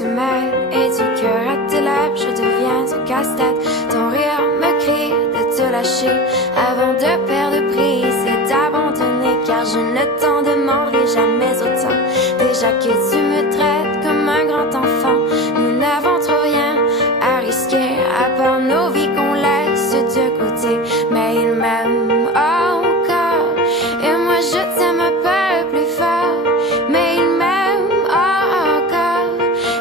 se mêle et du cœur à tes lèvres je deviens un casse-tête. Ton rire me crie de te lâcher avant de perdre prise et d'abandonner, car je ne t'en demanderai jamais autant. Déjà que tu me traites comme un grand enfant, nous n'avons trop rien à risquer à part nos vies qu'on laisse de côté. Mais il m'aime encore et moi je t'aime un peu plus fort. Mais il m'aime encore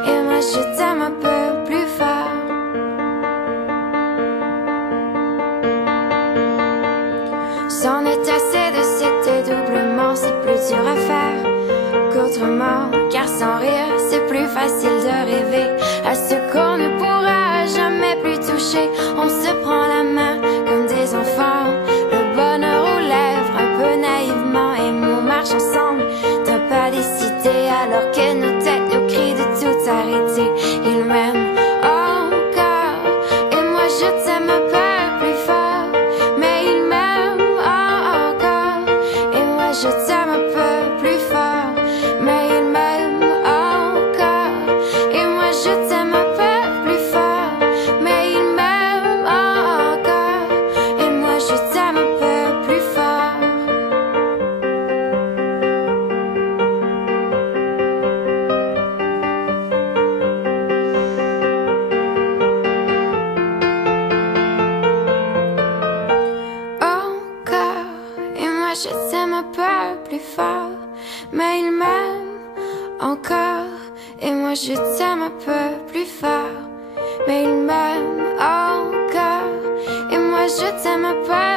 et moi je t'aime un peu plus fort. C'en est assez de cet dédoublement, c'est plus dur à faire qu'autrement, car sans rire c'est plus facile de rêver à ce qu'on ne pourra jamais plus toucher. On se prend la main comme des enfants, le bonheur aux lèvres un peu naïvement, et on marche ensemble d'un pas décidé alors que nos têtes nous crient de tout arrêter. Il m'aime encore et moi je t'aime un peu plus fort. Mais il m'aime encore et moi je t'aime un peu plus fort. Mais il m'aime encore et moi je t'aime un peu plus fort. Mais il m'aime encore et moi je t'aime un peu plus fort. Encore et moi je t'aime un peu plus fort. Mais il m'aime encore et moi je t'aime un peu plus fort. Mais il m'aime encore et moi je t'aime un peu